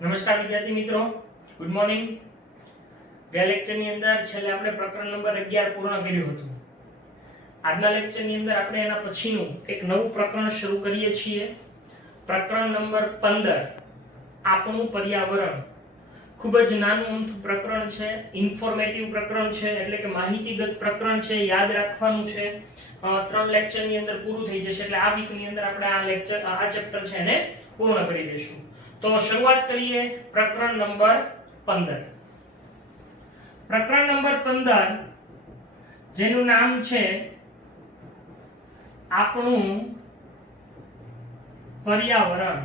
નમસ્કાર વિદ્યાર્થી મિત્રો, ગુડ મોર્નિંગ। ગયા લેક્ચરની અંદર છેલ્લે આપણે પ્રકરણ નંબર 11 પૂર્ણ કર્યું હતું। આજના લેક્ચરની અંદર આપણે એના પછીનું એક નવું પ્રકરણ શરૂ કરીએ છીએ। પ્રકરણ નંબર 15 આપણું પર્યાવરણ। ખૂબ જ નાનું અમથું પ્રકરણ છે, ઇન્ફોર્મેટિવ પ્રકરણ છે, એટલે કે માહિતીગત પ્રકરણ છે, યાદ રાખવાનું છે। 3 લેક્ચરની અંદર પૂરું થઈ જશે, એટલે આ વીકની અંદર આપણે આ ચેપ્ટર છે એને પૂર્ણ કરી દઈશું। તો શરૂઆત કરીએ પ્રકરણ નંબર 15। પ્રકરણ નંબર 15 જેનું નામ છે આપણું પર્યાવરણ,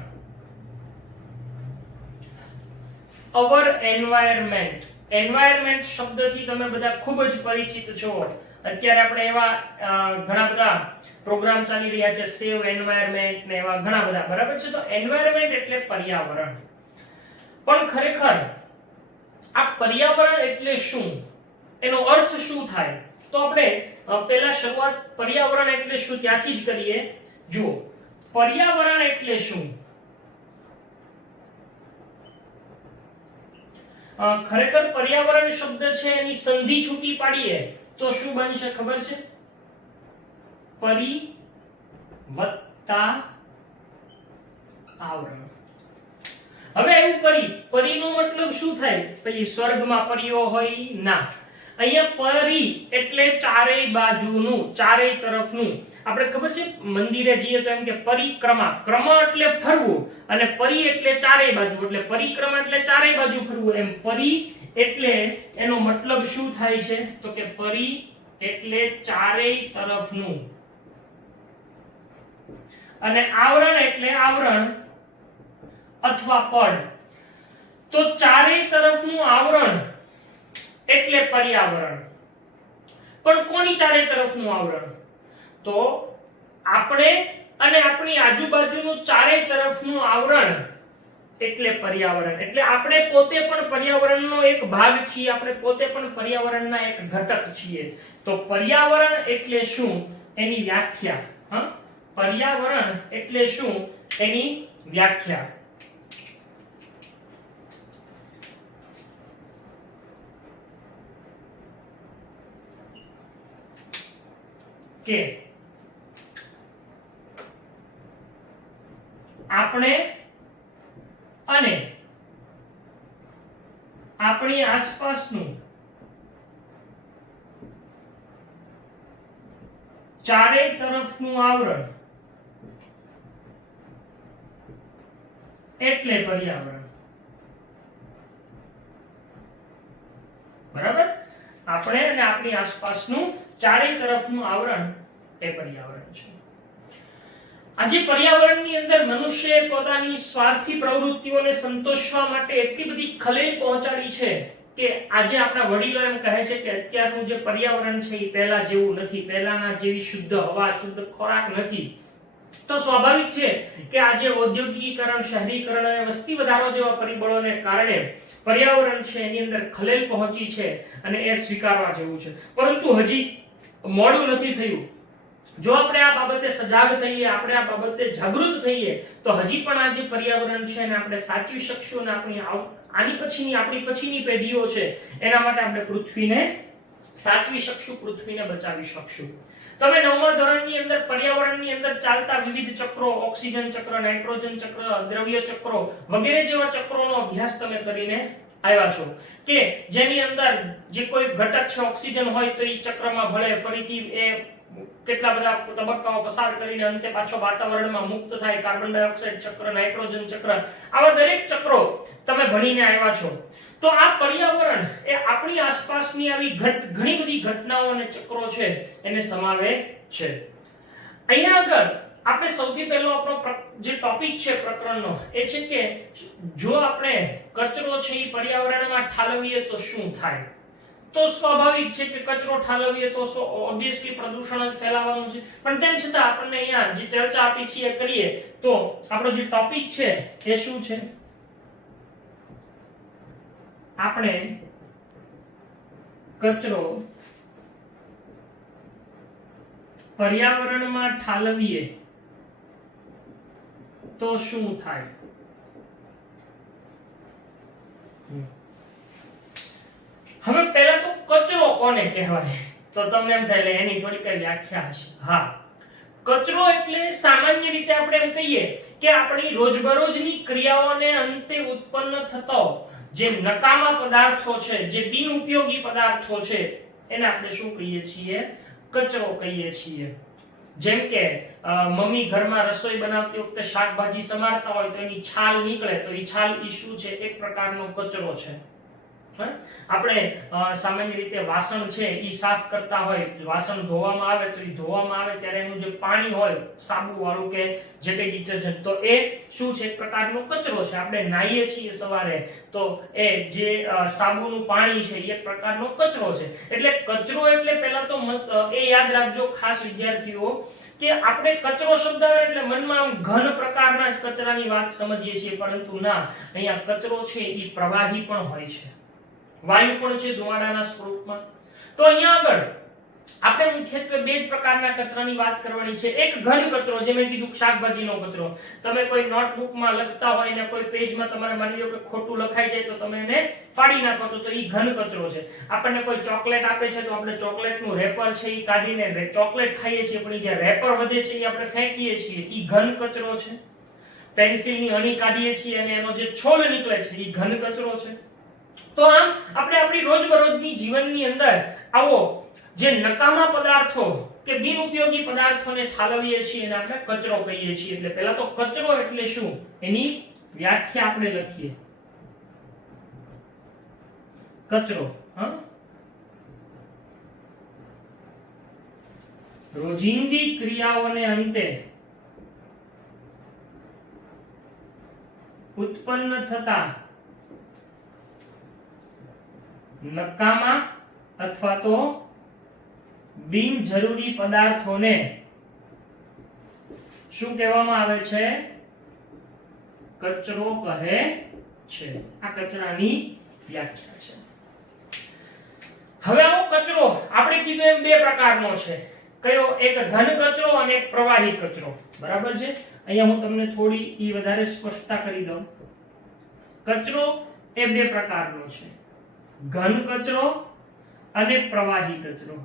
અવર એન્વાયરમેન્ટ। એન્વાયરમેન્ટ શબ્દથી તમે બધા ખૂબ જ પરિચિત છો। અત્યારે આપણે એવા ઘણા બધા પ્રોગ્રામ ચાલી રહ્યા છે, સેવ એન્વાયરમેન્ટ ને એવા ઘણા બધા, બરાબર છે। તો એન્વાયરમેન્ટ એટલે પર્યાવરણ, પણ ખરેખર આ પર્યાવરણ એટલે શું, એનો અર્થ શું થાય? તો આપણે પહેલા શરૂઆત પર્યાવરણ એટલે શું ત્યાંથી જ કરીએ। જુઓ, પર્યાવરણ એટલે શું? ખરેખર પર્યાવરણ શબ્દ છે એની સંધિ છૂટી પાડીએ તો શું બનશે ખબર છે? પરી વત્તા આવરણ। હવે એવું પરીનો મતલબ શું થાય? પછી સ્વર્ગમાં પરીઓ હોય ના, અહીંયા પરી એટલે ચારેય બાજુનું, ચારેય તરફનું। આપણે ખબર છે મંદિરે જઈએ તો એમ કે પરિક્રમા, ક્રમ એટલે ફરવું, અને પરી એટલે ચારેય બાજુ, એટલે પરિક્રમા એટલે ચારેય બાજુ ફરવું। એમ પરી એટલે એનો મતલબ શું થાય છે? તો કે પરી એટલે ચારેય તરફનું, અને આવરણ એટલે આવરણ અથવા પડ। તો ચારેય તરફનું આવરણ એટલે પર્યાવરણ। પણ કોની ચારેય તરફનું આવરણ? તો આપણે અને આપણી આજુબાજુનું ચારેય તરફનું આવરણ એટલે પર્યાવરણ। એટલે આપણે પોતે પણ પર્યાવરણનો એક ભાગ છીએ, આપણે પોતે પણ પર્યાવરણના એક ઘટક છીએ। તો પર્યાવરણ એટલે શું એની વ્યાખ્યા, પર્યાવરણ એટલે શું એની વ્યાખ્યા। કે આપણે અને આપણી આસપાસનું ચારેય તરફનું આવરણ એટલે પર્યાવરણ, બરાબર? આપણે અને આપણી આસપાસનું ચારેય તરફનું આવરણ એ પર્યાવરણ છે। આજે પર્યાવરણની અંદર મનુષ્યએ પોતાની સ્વાર્થી પ્રવૃત્તિઓને સંતોષવા માટે એટલી બધી ખલેલ પહોંચાડી છે કે આજે આપણા વડીલો એમ કહે છે કે અત્યારનું જે પર્યાવરણ છે એ પહેલા જેવું નથી, પહેલાના જેવી શુદ્ધ હવા, શુદ્ધ ખોરાક નથી। તો સ્વાભાવિક છે કે આજે ઔદ્યોગિકીકરણ, શહેરીકરણ અને વસ્તી વધારો જેવા પરિબળોને કારણે પર્યાવરણ છે એની અંદર ખલેલ પહોંચી છે, અને એ સ્વીકારવા જેવું છે। પરંતુ હજી મોડું નથી થયું। જો આપણે આ બાબતે સજાગ થઈએ, આપણે આ બાબતે જાગૃત થઈએ, તો હજી પણ આ જે પર્યાવરણ છે એને આપણે સાચવી શકશું, અને આપણી પછીની પેઢીઓ છે એના માટે આપણે પૃથ્વીને સાચવી શકશું, પૃથ્વીને બચાવી શકશું। તમે 9મા ધોરણની અંદર પર્યાવરણની અંદર ચાલતા વિવિધ ચક્રો, ઓક્સિજન ચક્ર, નાઇટ્રોજન ચક્ર, દ્રવ્ય ચક્રો વગેરે જેવા ચક્રોનો અભ્યાસ તમે કરીને આવ્યા છો, કે જેની અંદર જે કોઈ ઘટક છે ઓક્સિજન હોય તો એ ચક્રમાં ભળે, ફરીથી એ કેટલા બધા તબક્કાઓ પસાર કરીને અંતે પાછો વાતાવરણમાં મુક્ત થાય, કાર્બન ડાયોક્સાઇડ ચક્ર, નાઇટ્રોજન ચક્ર, આવા દરેક ચક્રો તમે ભણીને આવ્યા છો। તો આ પર્યાવરણ એ આપણી આસપાસની આવી ઘણી બધી ઘટનાઓ અને ચક્રો છે એને સમાવે છે। અહીંયા આગળ આપણે સૌથી પહેલો આપણો જે ટોપિક છે પ્રકરણનો એ છે કે જો આપણે કચરો છે એ પર્યાવરણમાં ઠાલવીએ તો શું થાય? તો સ્વાભાવિક છે કે કચરો ઠાલવીએ તો ઓબ્વિયસલી પ્રદૂષણ જ ફેલાવાનું છે, પણ તેમ છતાં આપણને અહીંયા જે ચર્ચા આપી છે એ કરીએ તો આપણો જે ટોપિક છે એ શું છે? આપણે કચરો પર્યાવરણમાં ઠાલવીએ તો શું થાય? હવે પહેલા તો કચરો કોને કહેવાય, તો તમને એમ થાય એની થોડી કઈ વ્યાખ્યા હશે. હા, કચરો એટલે સામાન્ય રીતે આપણે એમ કહીએ કે આપણી રોજબરોજની ક્રિયાઓને અંતે ઉત્પન્ન થતો જે નકામા પદાર્થો છે, જે બિનઉપયોગી પદાર્થો છે, એને આપણે શું કહીએ છીએ? કચરો કહીએ છીએ. જેમ કે મમ્મી ઘરમાં રસોઈ બનાવતી વખતે શાકભાજી સમારતા હોય તો એની છાલ નીકળે, તો એ છાલ ઈ શું છે? એક પ્રકારનો કચરો છે. આપણે સામાન્ય રીતે વાસણ છે ઈ સાફ કરતા હોય, વાસણ ધોવામાં આવે તો ઈ ધોવામાં આવે ત્યારે એનું જે પાણી હોય સાબુ વાળું કે જે કઈ ડિટર્જન્ટ, તો એ શું છે? એક પ્રકારનો કચરો છે. આપણે નાહીએ છીએ સવારે તો એ જે સાબુનું પાણી છે એ એક પ્રકારનો કચરો છે. એટલે કચરો એટલે પહેલા તો એ યાદ રાખજો ખાસ વિદ્યાર્થીઓ કે આપણે કચરો શબ્દ આવે એટલે મનમાં આમ ઘન પ્રકારના જ કચરાની વાત સમજીએ છીએ, પરંતુ ના, અહીંયા કચરો છે ઈ પ્રવાહી પણ હોય છે, વાયુ પણ છે ધુમાડાના સ્વરૂપમાં. તો અહીંયા આગળ આપણે મુખ્યત્વે બે જ પ્રકારના કચરાની વાત કરવાની છે. એક ઘન કચરો, જે મેં કીધું શાકભાજીનો કચરો. તમે કોઈ નોટબુકમાં લખતા હોય ને કોઈ પેજમાં તમારે માની લો કે ખોટું લખાઈ જાય તો તમે એને ફાડી નાખો છો, તો ઈ ઘન કચરો છે. આપણને કોઈ ચોકલેટ આપે છે તો આપણે ચોકલેટનું રેપર છે ઈ કાઢીને ચોકલેટ ખાઈએ છીએ, પણ જે રેપર વધે છે ઈ આપણે ફેંકીએ છીએ, ઈ ઘન કચરો છે. પેન્સિલની અણી કાઢીએ છીએ અને એનો જે છોલ નીકળે છે ઈ ઘન કચરો છે. તો આમ આપણે આપણી રોજબરોજની જીવનની અંદર આવો જે નકામા પદાર્થો કે બિનઉપયોગી પદાર્થોને ઠાલવીએ છીએ અને આપણે કચરો કહીએ છીએ. એટલે પહેલા તો કચરો એટલે શું એની વ્યાખ્યા આપણે લખીએ. કચરો રોજિંદી ક્રિયાઓને અંતે ઉત્પન્ન થતા નકામા અથવા તો બિનજરૂરી પદાર્થોને શું કહેવામાં આવે છે? કચરો કહે છે. આ કચરાની વ્યાખ્યા છે. હવે આવો કચરો આપણે કીધું એમ બે પ્રકારનો છે. કયો? એક ઘન કચરો અને એક પ્રવાહી કચરો. બરાબર છે? અહીંયા હું તમને થોડી ઈ વધારે સ્પષ્ટતા કરી દઉં. કચરો એ બે પ્રકારનો છે, ઘન કચરો અને પ્રવાહી કચરો.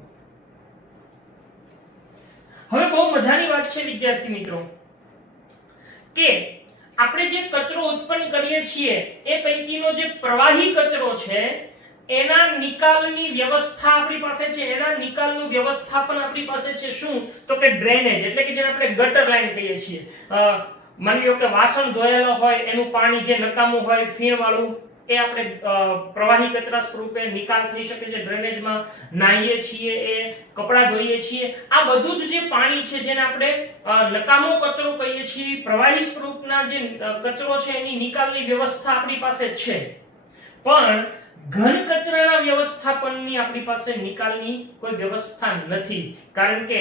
હવે બહુ મજાની વાત છે વિદ્યાર્થી મિત્રો કે આપણે જે કચરો ઉત્પન્ન કરીએ છીએ એ પૈકીનો જે પ્રવાહી કચરો છે એના નિકાલની વ્યવસ્થા આપણી પાસે છે, એના નિકાલનું વ્યવસ્થાપન આપણી પાસે છે. શું? તો કે ડ્રેનેજ, એટલે કે જેને આપણે ગટર લાઈન કહીએ છીએ. માની લો કે વાસણ ધોયેલો હોય એનું પાણી જે નકામું હોય ફીણ વાળું, એ આપણે પ્રવાહી કચરા સ્વરૂપે નિકાલ થઈ શકે છે ડ્રેનેજમાં. નાહીએ છીએ, એ કપડાં ધોઈએ છીએ, આ બધું જ જે પાણી છે જેને આપણે નકામો કચરો કહીએ છીએ, પ્રવાહી સ્વરૂપના જે કચરો છે એની નિકાલની વ્યવસ્થા આપણી પાસે છે. પણ ઘન કચરાના વ્યવસ્થાપનની આપણી પાસે નિકાલની કોઈ વ્યવસ્થા નથી. કારણ કે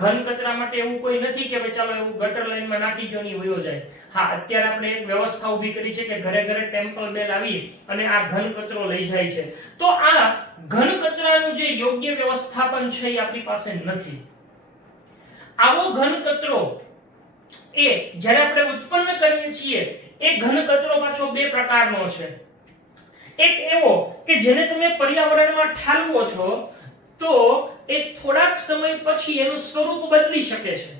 ઘન કચરા માટે એવું કોઈ નથી કે ચાલો એવું ગટર લાઈનમાં નાખી દો ની વયો જાય. હા, અત્યારે આપણે એક વ્યવસ્થા ઊભી કરી છે કે ઘરે ઘરે ટેમ્પલ બેલ આવી અને આ ઘન કચરો લઈ જાય છે. તો આ ઘન કચરાનું જે યોગ્ય વ્યવસ્થાપન છે એ આપણી પાસે નથી. આવો ઘન કચરો એ જ્યારે આપણે ઉત્પન્ન કરીએ છીએ એ ઘન કચરો પાછો બે પ્રકારનો છે. એક એવો કે જેને તમે પર્યાવરણમાં ઠાલવો છો તો એ થોડાક સમય પછી એનું સ્વરૂપ બદલી શકે છે,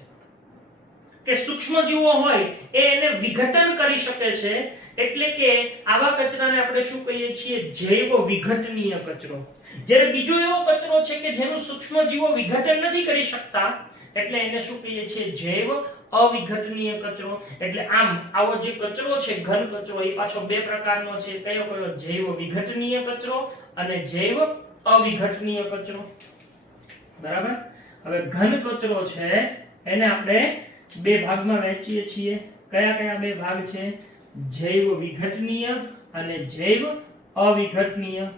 કે સૂક્ષ્મજીવો હોય એ એને વિઘટન કરી શકે છે. એટલે કે આવા કચરાને આપણે શું કહીએ છીએ? જૈવ વિઘટનીય કચરો. જ્યારે બીજો એવો કચરો છે કે જેનું સૂક્ષ્મજીવો વિઘટન નથી કરી શકતા, એટલે એને શું કહીએ છીએ? જૈવ અવિઘટનીય કચરો. એટલે આમ આવો જે કચરો છે ઘન કચરો એ પાછો બે પ્રકારનો છે. કયો કયો? જૈવ વિઘટનીય કચરો અને જૈવ અવિઘટનીય કચરો. બરાબર? હવે ઘન કચરો છે એને આપણે બે ભાગમાં વહેંચીએ છીએ. કયા કયા બે ભાગ છે? જૈવ વિઘટનીય અને જૈવ અવિઘટનીય.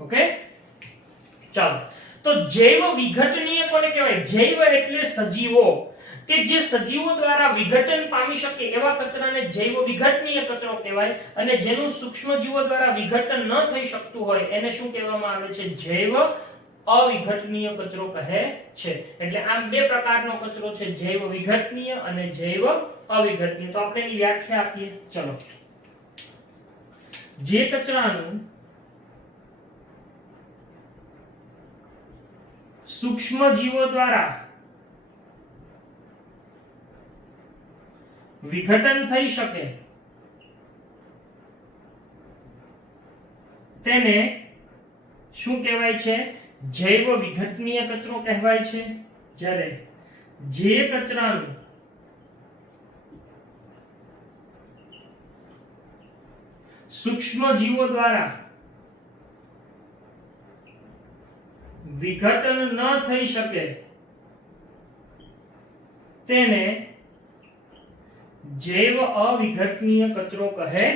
ઓકે, ચાલો. તો જૈવ વિઘટનીય કોને કહેવાય? જૈવ એટલે સજીવો, કે જે સજીવો દ્વારા વિઘટન પામી શકે એવા કચરાને જૈવ વિઘટનીય કચરો કહેવાય. અને જેનું સૂક્ષ્મજીવો દ્વારા વિઘટન ન થઈ શકતું હોય એને શું કહેવામાં આવે છે? જૈવ અવિઘટનીય કચરો કહે છે. એટલે આમ બે પ્રકારનો કચરો છે, જૈવ વિઘટનીય અને જૈવ અવિઘટનીય. તો આપણે એની વ્યાખ્યા આપીએ. ચલો, જે કચરાનું સૂક્ષ્મ જીવો દ્વારા વિઘટન થઈ શકે તેને શું કહેવાય છે? જૈવ વિઘટનીય કચરો કહેવાય છે. જ્યારે જે કચરાનું સૂક્ષ્મ જીવો દ્વારા વિઘટન ન થઈ શકે તેને જૈવ અવિઘટનીય કચરો કહે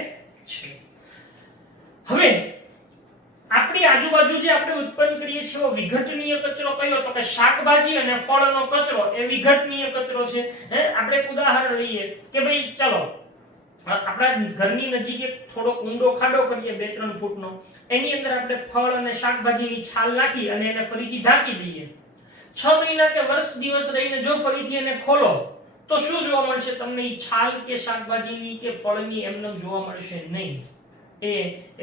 છે. હવે આપણી આજુબાજુ જે આપણે ઉત્પન્ન કરીએ છીએ વિઘટનીય કચરો કયો? તો કે શાકભાજી અને ફળનો કચરો એ વિઘટનીય કચરો છે. આપણે એક ઉદાહરણ લઈએ કે ભાઈ ચલો આપણા ઘરની નજીક એક થોડો ઊંડો ખાડો કરીએ 2-3 ફૂટનો, એની અંદર આપણે ફળ અને શાકભાજીની છાલ નાખી અને એને ફરીથી ઢાંકી દઈએ. 6 મહિના કે વર્ષ દિવસ રહીને જો ફરીથી એને ખોલો તો શું જોવા મળશે તમને? ઈ છાલ કે શાકભાજીની કે ફળની એમને જોવા મળશે નહીં. એ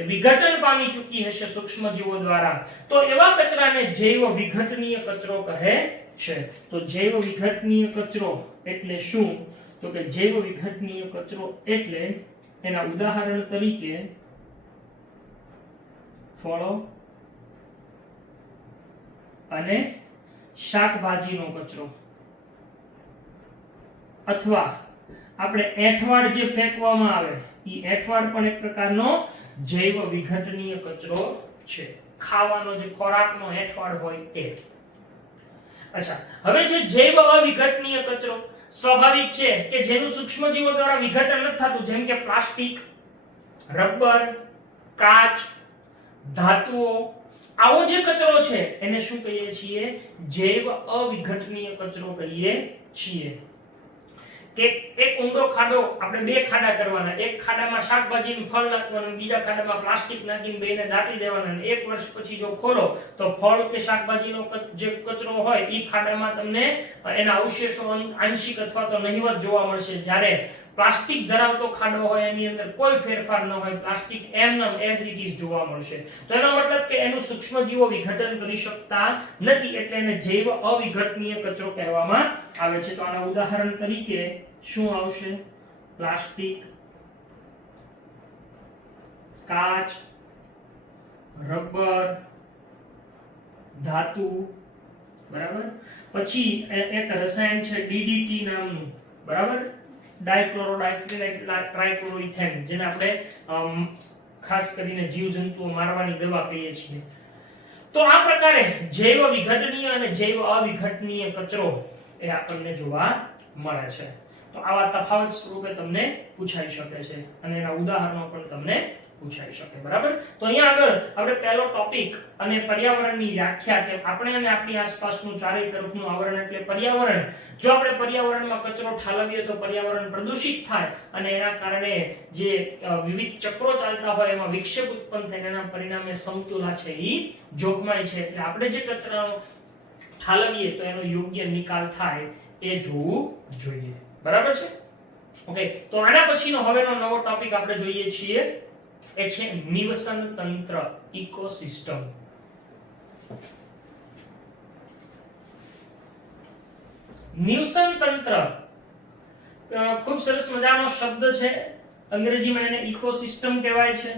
વિઘટન પામી ચૂકી હશે સૂક્ષ્મ જીવો દ્વારા. તો એવા કચરાને જૈવ વિઘટનીય કચરો કહે છે. તો જૈવ વિઘટનીય કચરો એટલે શું? તો કે જૈવ વિઘટનીય કચરો એટલે એના ઉદાહરણ તરીકે ફળો અને શાકભાજીનો કચરો, અથવા આપણે એઠવાડ જે ફેંકવામાં આવે ઈ એઠવાડ પણ એક પ્રકારનો જૈવ વિઘટનીય કચરો છે. ખાવાનો જે ખોરાકનો એઠવાડ હોય તે. અચ્છા, હવે છે જૈવ અવિઘટનીય કચરો. સ્વાભાવિક છે કે જેનું સૂક્ષ્મજીવો દ્વારા વિઘટન નથી થતું, જેમ કે પ્લાસ્ટિક, રબર, કાચ, ધાતુઓ, આવો જે કચરો છે એને શું કહીએ છીએ? જૈવ અવિઘટનીય કચરો કહીએ છીએ. કે એક ઊંડો ખાડો આપણે 2 ખાડા કરવાના, એક ખાડામાં શાકભાજી અને ફળ નાખવાના, બીજા ખાડામાં પ્લાસ્ટિક નાખીને બેને દાટી દેવાના. 1 વર્ષ પછી જો ખોલો તો ફળ કે શાકભાજીનો જે કચરો હોય ઈ ખાડામાં તમને એના અવશેષો આંશિક અથવા તો નહિવત જોવા મળશે. જ્યારે પ્લાસ્ટિક ધરાવતો ખાડો હોય એની અંદર કોઈ ફેરફાર ન હોય, પ્લાસ્ટિક એમનેમ એઝ ઇટ ઇઝ જોવા મળશે. તો એનો મતલબ કે એનું સૂક્ષ્મજીવો વિઘટન કરી શકતા નથી, એટલે એને જૈવ અવિઘટનીય કચરો કહેવામાં આવે છે. તો આના ઉદાહરણ તરીકે શું આવશે? પ્લાસ્ટિક, કાચ, રબર, ધાતુ, બરાબર. પછી એક રસાયણ છે DDT નામનું, બરાબર, ડાયક્લોરોડાયફ્લોરોઇથેન, જેને આપણે ખાસ કરીને જીવજંતુઓ મારવાની દવા કહીએ છીએ. તો આ પ્રકારે જૈવ વિઘટનીય અને જૈવ અવિઘટનીય કચરો એ આપણને જોવા મળે છે. તો આવા તફાવત સ્વરૂપે તમને પૂછાઈ શકે છે અને એના ઉદાહરણો પણ તમને પૂછાઈ શકે. બરાબર. તો અહીંયા આગળ આપણે પહેલો ટોપિક અને પર્યાવરણની વ્યાખ્યા, કે આપણે અને આપણી આસપાસનું ચારે તરફનું આવરણ એટલે પર્યાવરણ. જો આપણે પર્યાવરણમાં કચરો ઠાલવીએ તો પર્યાવરણ પ્રદૂષિત થાય અને એના કારણે જે વિવિધ ચક્રો ચાલતા હોય એમાં વિક્ષેપ ઉત્પન્ન થાય, એના પરિણામે સમતુલા છે ઈ જોખમાય છે. એટલે આપણે જે કચરાનો ઠાલવીએ તો એનો યોગ્ય નિકાલ થાય એ જોવું જોઈએ. બરાબર છે? ઓકે. તો આના પછીનો હવેનો નવો ટોપિક આપણે જોઈએ છીએ એ છે નિવસન તંત્ર, ઇકોસિસ્ટમ. નિવસન તંત્ર ખૂબ સરસ મજાનો શબ્દ છે. અંગ્રેજીમાં એને ઇકોસિસ્ટમ કહેવાય છે.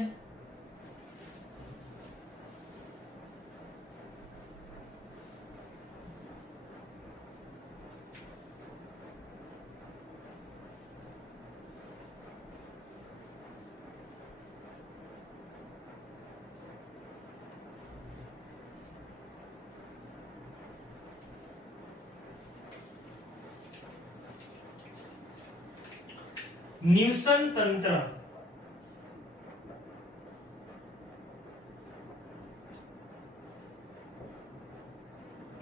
નિવસન તંત્ર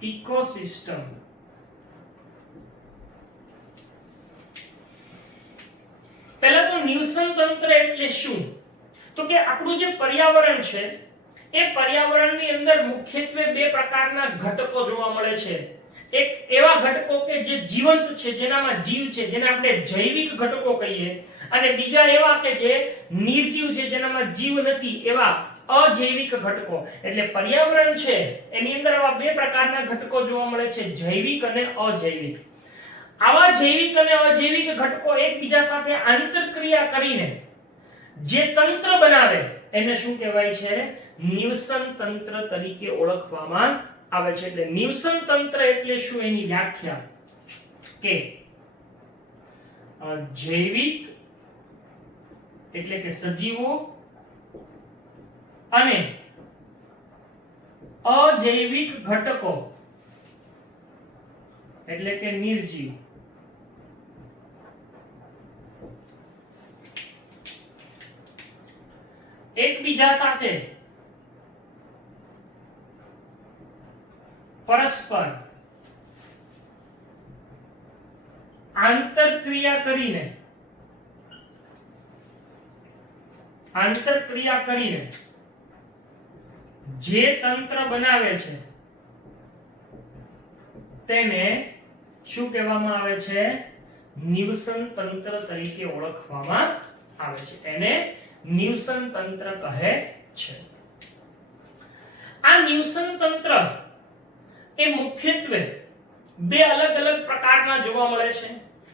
ઇકોસિસ્ટમ પહેલા તો નિવસન તંત્ર એટલે શું? તો કે આપણું જે પર્યાવરણ છે એ પર્યાવરણની અંદર મુખ્યત્વે બે પ્રકારના ઘટકો જોવા મળે છે. એક એવા ઘટકો કે જે જીવંત છે, જેનામાં જીવ છે, જેને આપણે જૈવિક ઘટકો કહીએ, અને બીજા એવા કે જે નિર્જીવ છે, જેનામાં જીવ નથી, એવા અજૈવિક ઘટકો. એટલે પર્યાવરણ છે એની અંદર આવા બે પ્રકારના ઘટકો જોવા મળે છે, જૈવિક અને અજૈવિક. આવા જૈવિક અને અજૈવિક ઘટકો એકબીજા સાથે આંતરક્રિયા કરીને જે તંત્ર બનાવે એને શું કહેવાય છે? નિવસન તંત્ર તરીકે ઓળખવામાં આવે છે. એટલે નિવસન તંત્ર એટલે શું? એની વ્યાખ્યા કે જૈવિક એટલે કે સજીવો અને અજૈવિક ઘટકો એટલે કે નિર્જીવ એકબીજા સાથે પરસ્પર આંતરક્રિયા કરીને જે તંત્ર બનાવે છે તેને શું કહેવામાં આવે છે? નિવસન તંત્ર તરીકે ઓળખવામાં આવે છે. એને નિવસન તંત્ર કહે છે. આ નિવસન તંત્ર એ મુખ્યત્વે બે અલગ અલગ પ્રકારના જોવા મળે છે.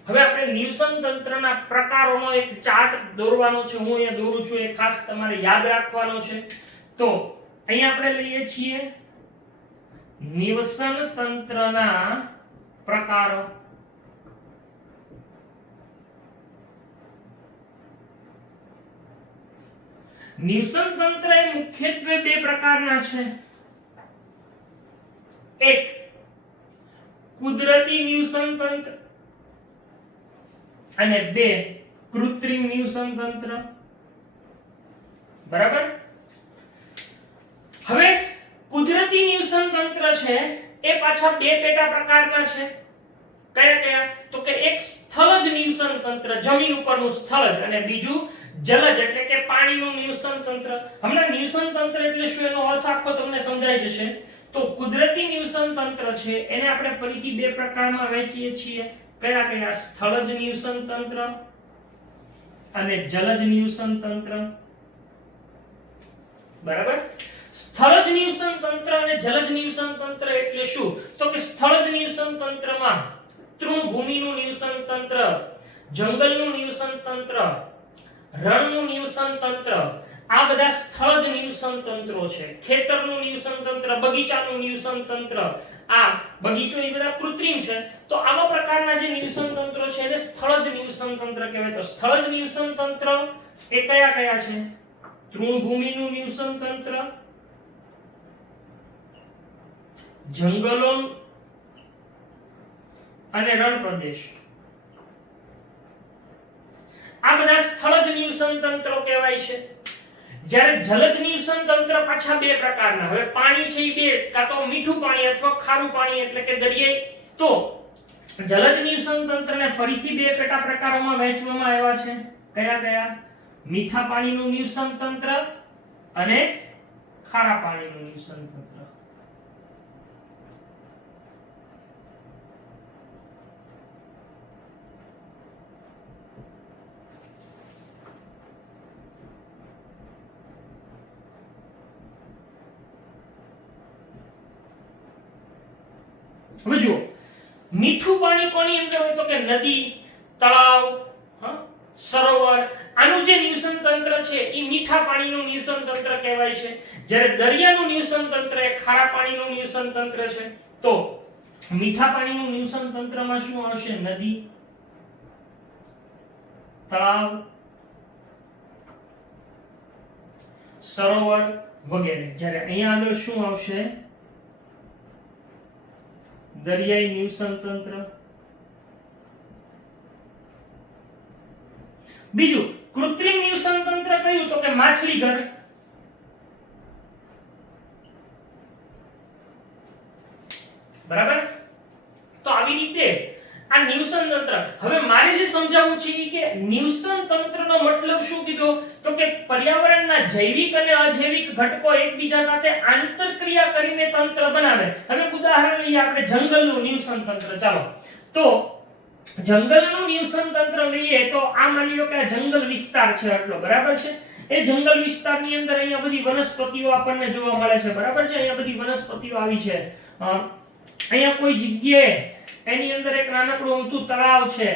હવે આપણે નિવસન તંત્રના પ્રકારોનો એક ચાર્ટ દોરવાનો છે. હું અહીંયા દોરું છું, એ ખાસ તમારે યાદ રાખવાનો છે. તો અહીંયા આપણે લઈએ છીએ નિવસન તંત્રના પ્રકારો. નિવસન તંત્ર એ મુખ્યત્વે બે પ્રકારના છે. એક કુદરતી નિવસન તંત્ર અને બે કૃત્રિમ નિવસન તંત્ર. બરાબર? હવે કુદરતી નિવસન તંત્ર છે એ પાછા બે પેટા પ્રકારના છે. કયા કયા? તો કે એક સ્થળજ નિવસન તંત્ર, જમીન ઉપરનું સ્થળજ, અને બીજું જલજ એટલે કે પાણીનું નિવસન તંત્ર. હમણાં નિવસન તંત્ર એટલે શું એનો અર્થ આખો તમને સમજાઈ જશે. તો કુદરતી નિવસન તંત્ર છે એને આપણે ફરીથી બે પ્રકારમાં વહેંચીએ છીએ. કયા કયા? સ્થળજ નિવસન તંત્ર અને જલજ નિવસન તંત્ર. બરાબર? સ્થળજ નિવસન તંત્ર અને જલજ નિવસન તંત્ર એટલે શું? તો કે સ્થળજ નિવસન તંત્રમાં તૃણભૂમિનું નિવસન તંત્ર, જંગલનું નિવસન તંત્ર, રણનું નિવસન તંત્ર, આ બધા સ્થળજ નિવસન તંત્રો છે. ખેતરનું નિવસન તંત્ર, બગીચાનું નિવસન તંત્ર, આ બગીચો એ બધા કૃત્રિમ છે. તો આવા પ્રકારના જે નિવસન તંત્રો છે એને સ્થળજ નિવસન તંત્ર કહેવાય. તો સ્થળજ નિવસન તંત્ર એ કયા કયા છે? તૃણભૂમિનું નિવસન તંત્ર, જંગલો અને રણ પ્રદેશ, આ બધા સ્થળજ નિવસન તંત્રો કહેવાય છે. જ્યારે જલજ નિવસન તંત્ર પાછા બે પ્રકારના. હવે પાણી છે એ બે, કાં તો મીઠું પાણી અથવા ખારું પાણી એટલે કે દરિયાઈ. તો જલજ નિવસન તંત્રને ફરીથી બે પેટા પ્રકારોમાં વહેંચવામાં આવ્યા છે. કયા કયા? મીઠા પાણીનું નિવસન તંત્ર અને ખારા પાણીનું નિવસન તંત્ર. હવે જુઓ, મીઠું પાણી કોની અંદર હોય? તો કે નદી, તળાવ, સરોવર. આનું જે નિવસન તંત્ર છે એ મીઠા પાણીનું નિવસન તંત્ર કહેવાય છે. જ્યારે દરિયાનું નિવસન તંત્ર એ ખારા પાણીનું નિવસન તંત્ર છે. તો મીઠા પાણીનું નિવસન તંત્રમાં શું આવશે? નદી, તળાવ, સરોવર વગેરે. જ્યારે અહીંયા આગળ શું આવશે? દરિયાઈ નિવસન તંત્ર. બીજું કૃત્રિમ નિવસન તંત્ર કયું? તો કે માછલી ઘર. બરાબર? તો આવી રીતે આ નિવસન તંત્ર. હવે મારે જે સમજાવવું છે કે નિવસન તંત્રનો મતલબ શું કીધો તો કે પર્યાવરણના જૈવિક અને અજૈવિક ઘટકો એકબીજા સાથે આંતરક્રિયા કરીને તંત્ર બનાવે. હવે ઉદાહરણ લઈએ આપણે જંગલનું નિવસન તંત્ર. ચાલો તો જંગલનું નિવસન તંત્ર લઈએ તો આ માની લો કે આ જંગલ વિસ્તાર છે આટલો, બરાબર છે. એ જંગલ વિસ્તારની અંદર અહીંયા બધી વનસ્પતિઓ આપણને જોવા મળે છે, બરાબર છે. અહીંયા બધી વનસ્પતિઓ આવી છે. અહીંયા કોઈ જગ્યાએ એની અંદર એક નાનકડું અમથું તળાવ છે,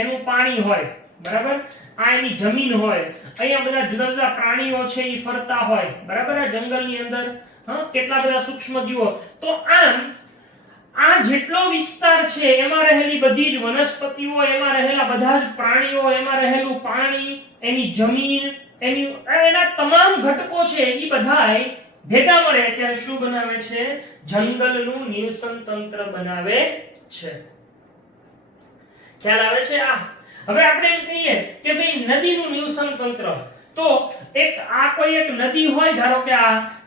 એનું પાણી હોય, બરાબર. આ એની જમીન હોય. અહીંયા બધા જુદા જુદા પ્રાણીઓ છે એ ફરતા હોય, બરાબર. આ જંગલની અંદર કેટલા બધા સૂક્ષ્મ જીવો. તો આમ આ જેટલો વિસ્તાર છે એમાં રહેલી બધી જ વનસ્પતિઓ, એમાં રહેલા બધા જ પ્રાણીઓ, એમાં રહેલું પાણી, એની જમીન, એના તમામ ઘટકો છે એ બધાય ભેગા મળે ત્યારે શું બનાવે છે? જંગલનું નિવસન તંત્ર બનાવે છે. ખ્યાલ આવે છે? હવે આપણે એમ કહીએ કે ભાઈ નદીનું નિવસન તંત્ર. તો કોઈ એક નદી હોય, ધારો કે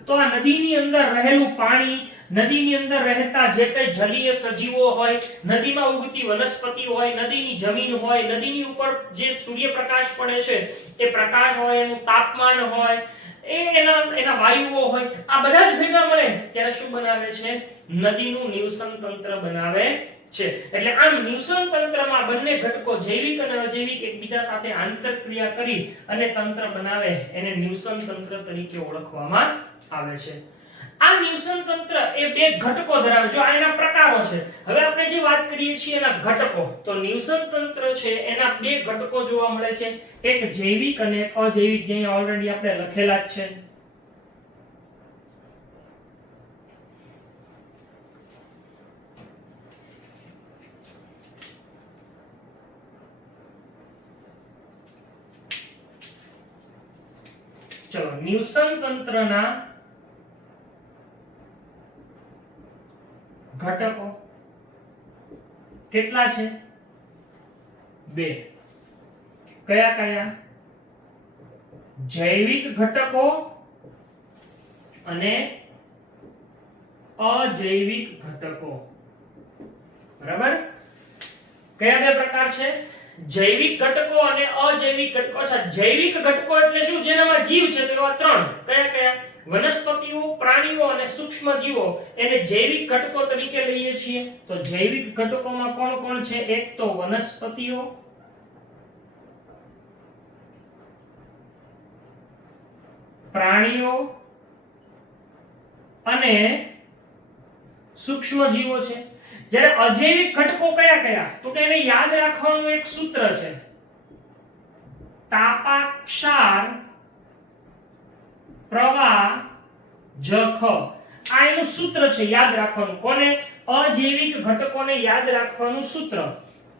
તો આ નદીની અંદર રહેલું પાણી, નદીની અંદર રહેતા જે કઈ જલીય સજીવો હોય, નદીમાં ઉગતી વનસ્પતિ હોય, નદીની જમીન હોય, નદીની ઉપર જે સૂર્યપ્રકાશ પડે છે એ પ્રકાશ હોય, એનું તાપમાન હોય, એના વાયુઓ હોય, આ બધા જ ભેગા મળે ત્યારે શું બનાવે છે? નદીનું નિવસન તંત્ર બનાવે છે. એટલે આમ નિવસન તંત્રમાં બંને ઘટકો જૈવિક અને અજૈવિક એકબીજા સાથે આંતરક્રિયા કરી અને તંત્ર બનાવે, એને નિવસન તંત્ર તરીકે ઓળખવામાં આવે છે. આ નિવસન તંત્ર એ બે ઘટકો ધરાવે. જો આ એના પ્રકારો છે. હવે આપણે જે વાત કરીએ છીએ એના ઘટકો, તો નિવસન તંત્ર છે એના બે ઘટકો જોવા મળે છે, એક જૈવિક અને એક અજૈવિક, જે ઓલરેડી આપણે લખેલા જ છે. ચલો, નિવસન તંત્રના ઘટકો કેટલા છે? બે. કયા કયા? જૈવિક ઘટકો અને અજૈવિક ઘટકો, બરાબર. કયા બે પ્રકાર છે? જૈવિક ઘટકો અને અજૈવિક ઘટકો. અચ્છા, જૈવિક ઘટકો એટલે શું? જેનામાં જીવ છે. તો એવા ત્રણ. કયા કયા? વનસ્પતિઓ, પ્રાણીઓ અને સૂક્ષ્મ જીવો, એને જૈવિક ઘટકો તરીકે લઈએ છીએ. તો જૈવિક ઘટકોમાં કોણ કોણ છે? એક તો વનસ્પતિઓ, પ્રાણીઓ અને સૂક્ષ્મ જીવો છે. જ્યારે અજૈવિક ઘટકો કયા કયા? તો કે એને યાદ રાખવાનું એક સૂત્ર છે, તાપાક્ષાર પ્રવાહ જખ. આ એનું સૂત્ર છે, યાદ રાખવાનું. કોને? અજૈવિક ઘટકોને યાદ રાખવાનું સૂત્ર.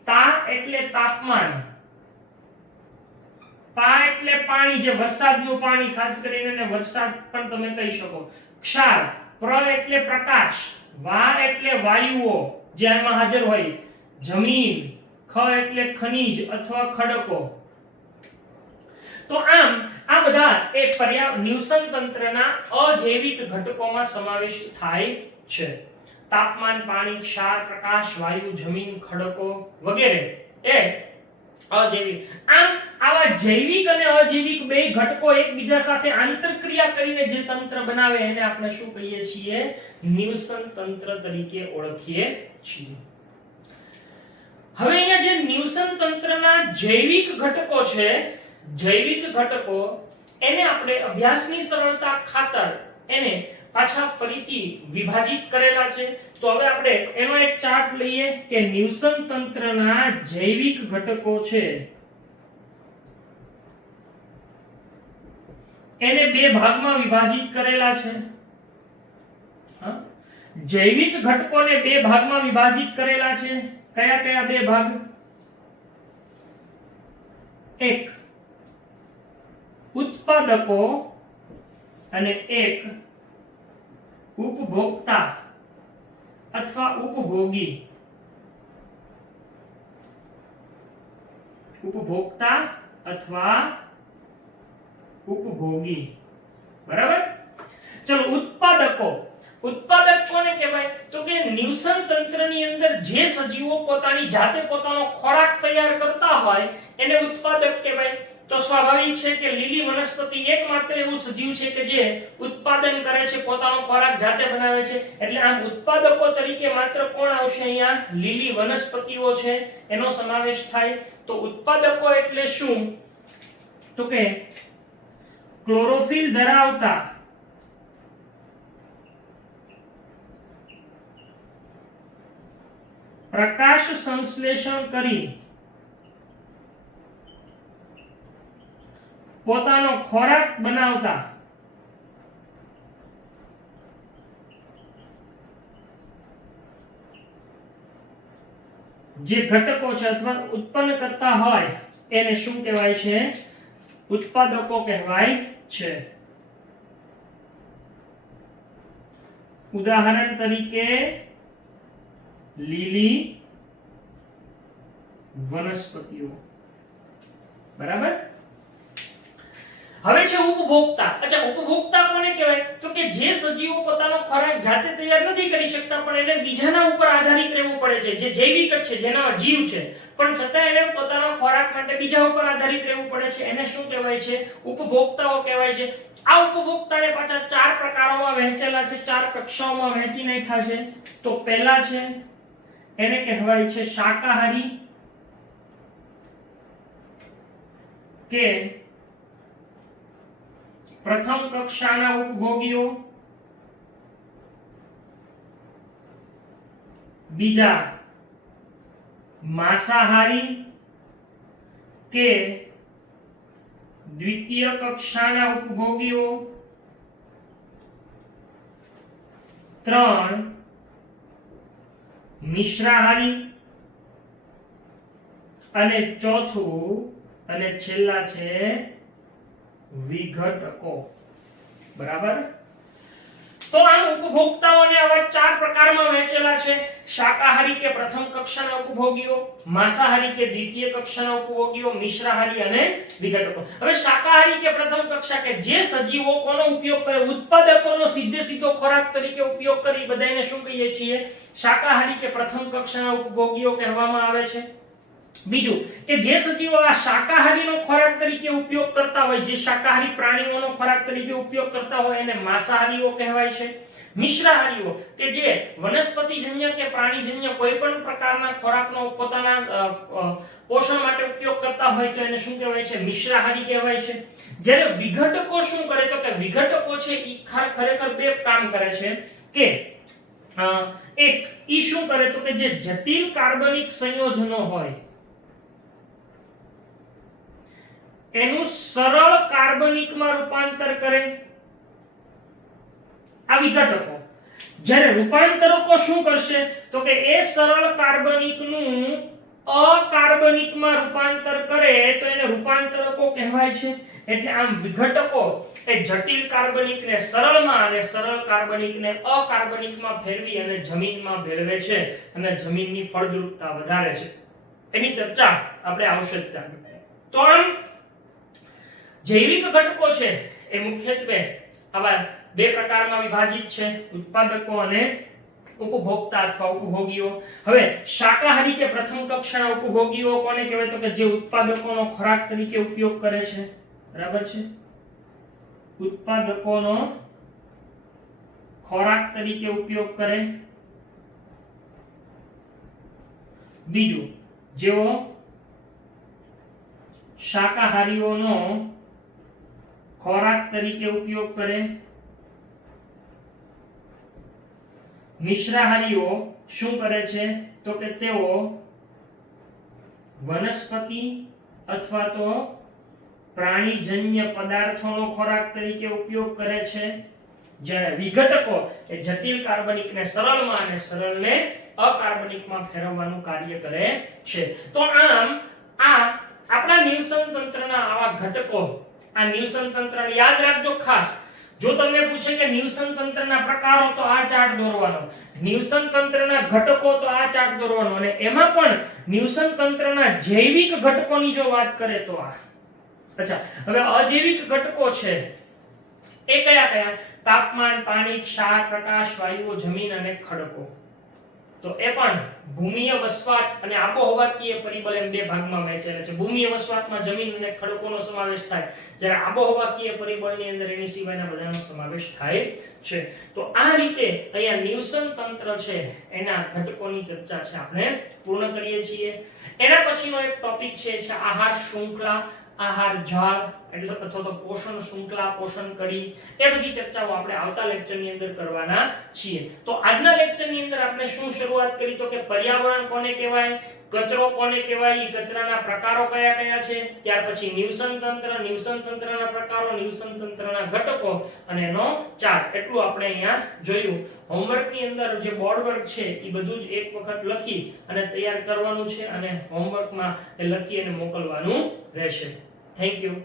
તા એટલે તાપમાન, પા એટલે પાણી, જે વરસાદનું પાણી, ખાસ કરીને એને વરસાદ પણ તમે કહી શકો. ક્ષાર, પ્ર એટલે પ્રકાશ, વા એટલે વાયુઓ જે આમાં હાજર હોય, જમીન, ખ એટલે ખનિજ અથવા ખડકો. તો આમ આ બધા એ નિવસન તંત્રના અજૈવિક ઘટકોમાં સમાવેશ થાય છે. તાપમાન, પાણી, ક્ષાર, પ્રકાશ, વાયુ, જમીન, ખડકો વગેરે એ અજૈવિક. આમ આવા જૈવિક અને અજૈવિક બે ઘટકો એકબીજા સાથે આંતરક્રિયા કરીને જે તંત્ર બનાવે એને આપણે શું કહીએ છીએ? નિવસન તંત્ર તરીકે ઓળખીએ છીએ. હવે અહીંયા જે નિવસન તંત્રના જૈવિક ઘટકો છે, જૈવિક ઘટકો, એને આપણે અભ્યાસની સરળતા ખાતર એને પાછા ફરીથી વિભાજિત કરેલા છે. તો હવે આપણે એનો એક ચાર્ટ લઈએ કે નિવસન તંત્રના જૈવિક ઘટકો છે એને બે ભાગમાં વિભાજિત કરેલા છે. જૈવિક ઘટકોને બે ભાગમાં વિભાજિત કરેલા છે. કયા કયા બે ભાગ? એક ઉત્પાદકો અને એક ઉપભોક્તા અથવા ઉપભોગી. ઉપભોક્તા અથવા ઉપભોગી, બરાબર. ચલો, ઉત્પાદકો. ઉત્પાદક કોને કહેવાય? તો કે નિવસન તંત્રની અંદર જે સજીવો પોતાની જાતે પોતાનો ખોરાક તૈયાર કરતા હોય એને ઉત્પાદક કહેવાય. તો સ્વાભાવિક છે કે લીલી વનસ્પતિ એકમાત્ર એવું સજીવ છે કે જે ઉત્પાદન કરે છે, પોતાનો ખોરાક જાતે બનાવે છે. એટલે આમ ઉત્પાદકો તરીકે માત્ર કોણ આવશે અહીંયા? લીલી વનસ્પતિઓ છે એનો સમાવેશ થાય. તો ઉત્પાદકો એટલે શું? તો કે ક્લોરોફિલ ધરાવતા પ્રકાશ સંશ્લેષણ કરી પોતાનો ખોરાક બનાવતા જે ઘટકો છે અથવા ઉત્પન્ન કરતા હોય એને શું કહેવાય છે? ઉત્પાદકો કહેવાય છે. ઉદાહરણ તરીકે લીલી વનસ્પતિઓ. બરાબર. હવે છે ઉપભોક્તા. અચ્છા, ઉપભોક્તા કોને કહેવાય? તો કે જે સજીવો પોતાનો ખોરાક જાતે તૈયાર નથી કરી શકતા પણ એને બીજાના ઉપર આધારિત રહેવું પડે છે, જે જૈવિક જ છે, જેના જીવ છે પણ છતાં એને પોતાનો ખોરાક માટે બીજા ઉપર આધારિત રહેવું પડે છે, એને શું કહેવાય છે? ઉપભોક્તાઓ કહેવાય છે. આ ઉપભોક્તાને પાછા 4 પ્રકારોમાં વહેંચેલા છે, 4 કક્ષાઓમાં વહેંચી નાખ્યા છે. તો પહેલા છે એને કહેવાય છે શાકાહારી કે પ્રથમ કક્ષાના ઉપભોગીઓ. બીજા માંસાહારી કે દ્વિતીય કક્ષાના ઉપભોગીઓ. 3 મિશ્રાહારી અને ચોથું અને છેલ્લા છે વિઘટકો. બરાબર. તો આમ ઉપભોક્તાઓને આવા 4 પ્રકારમાં વહેંચેલા છે. શાકાહારી કે પ્રથમ કક્ષાના ઉપભોગીઓ, માંસાહારી કે દ્વિતીય કક્ષાના ઉપભોગીઓ, મિશ્રાહારી અને વિઘટકો. હવે શાકાહારી કે પ્રથમ કક્ષા કે જે સજીવો કોનો ઉપયોગ કરે? ઉત્પાદકોનો સીધો ખોરાક તરીકે ઉપયોગ કરી બધાને શું કહીએ છીએ? શાકાહારી કે પ્રથમ કક્ષાના ઉપભોગીઓ કહેવામાં આવે છે. બીજું કે જે સજીવો આ શાકાહારીનો ખોરાક તરીકે ઉપયોગ કરતા હોય, જે શાકાહારી પ્રાણીઓનો ખોરાક તરીકે ઉપયોગ કરતા હોય એને માંસાહારીઓ કહેવાય છે. મિશ્રાહારીઓ કે જે વનસ્પતિજન્ય કે પ્રાણીજન્ય કોઈ પણ પ્રકારના ખોરાકનો પોતાના પોષણ માટે ઉપયોગ કરતા હોય તો એને શું કહેવાય છે? મિશ્રાહારી કહેવાય છે. જ્યારે વિઘટકો શું કરે? તો કે વિઘટકો છે ઈ ખરેખર 2 કામ કરે છે કે એક ઈ શું કરે? તો કે જે જટિલ કાર્બનિક સંયોજનો હોય એનું સરળ કાર્બનિકમાં રૂપાંતર કરે. આ વિઘટકો. જ્યારે રૂપાંતરકો શું કરશે? તો કે એ સરળ કાર્બનિકનું અકાર્બનિકમાં રૂપાંતર કરે તો એને રૂપાંતરકો કહેવાય છે. એટલે આમ વિઘટકો એ જટિલ કાર્બનિકને સરળમાં અને સરળ કાર્બનિકને અકાર્બનિકમાં ફેરવી અને જમીનમાં ભેળવે છે અને જમીનની ફળદ્રુપતા વધારે છે. એની ચર્ચા આપણે આવશે જ ત્યાં. તો આમ જૈવિક ઘટકો છે એ મુખ્યત્વે આવા 2 પ્રકારમાં વિભાજિત છે, ઉત્પાદકો અને ઉપભોક્તા અથવા ઉપભોગીઓ. હવે શાકાહારી કે પ્રથમ કક્ષાના ઉપભોગીઓ કોને કહેવાય? તો કે જે ઉત્પાદકોનો ખોરાક તરીકે ઉપયોગ કરે છે. બરાબર છે. ઉત્પાદકોનો ખોરાક તરીકે ઉપયોગ કરે. બીજું, જેઓ શાકાહારીઓનો ખોરાક તરીકે ઉપયોગ કરે. મિશ્રાહારીઓ શું કરે છે? તો કે તેઓ વનસ્પતિ અથવા તો પ્રાણીજન્ય પદાર્થોનો ખોરાક તરીકે ઉપયોગ કરે છે. જ્યારે વિઘટકો એ જટિલ કાર્બનિકને સરળમાં અને સરળને અકાર્બનિકમાં ફેરવવાનું કાર્ય કરે છે. તો આમ આ આપણા નિવસન તંત્રના આવા ઘટકો, આ નિવસન તંત્ર યાદ રાખજો ખાસ. જો તમને પૂછે કે નિવસન તંત્રના પ્રકારો તો આ ચાર્ટ દોરવાનો, નિવસન તંત્રના ઘટકો તો આ ચાર્ટ દોરવાનો, અને એમાં પણ નિવસન તંત્રના જૈવિક ઘટકોની જો વાત કરે તો આ. અચ્છા, હવે અજૈવિક ઘટકો છે એ કયા કયા? તાપમાન, પાણી, ક્ષાર, પ્રકાશ, વાયુઓ, જમીન અને ખડકો. તો એ પણ ભૂમિય વસવાટ અને આબોહવાકીય પરિબળ એમ બે ભાગમાં વહેંચેલા છે. ભૂમિય વસવાટમાં જમીન અને ખડકોનો સમાવેશ થાય, જ્યારે આબોહવાકીય પરિબળની અંદર એની સિવાયના બધાનો સમાવેશ થાય છે. તો આ રીતે અહીંયા નિવસન તંત્ર છે એના ઘટકોની ચર્ચા છે આપણે પૂર્ણ કરીએ છીએ. એના પછીનો એક ટોપિક છે આહાર શૃંખલા, આહાર જાળ એટલે અથવા તો પોષણ શૃંખલા, પોષણ કડી. એ બધી ચર્ચાઓ આપણે આવતા લેક્ચરની અંદર કરવાના છીએ. તો આજના લેક્ચરની અંદર આપણે શું શરૂઆત કરી? તો કે પર્યાવરણ કોને કહેવાય, કચરો કોને કહેવાય, કચરાના પ્રકારો કયા કયા છે, ત્યાર પછી નિવસન તંત્ર, નિવસન તંત્રના પ્રકારો, નિવસન તંત્રના ઘટકો અને એનો ચાર્ટ. એટલું આપણે અહીંયા જોયું. હોમવર્કની અંદર જે બોર્ડ વર્ક છે એ બધું જ એક વખત લખી અને તૈયાર કરવાનું છે અને હોમવર્કમાં એ લખી અને મોકલવાનું રહેશે. Thank you.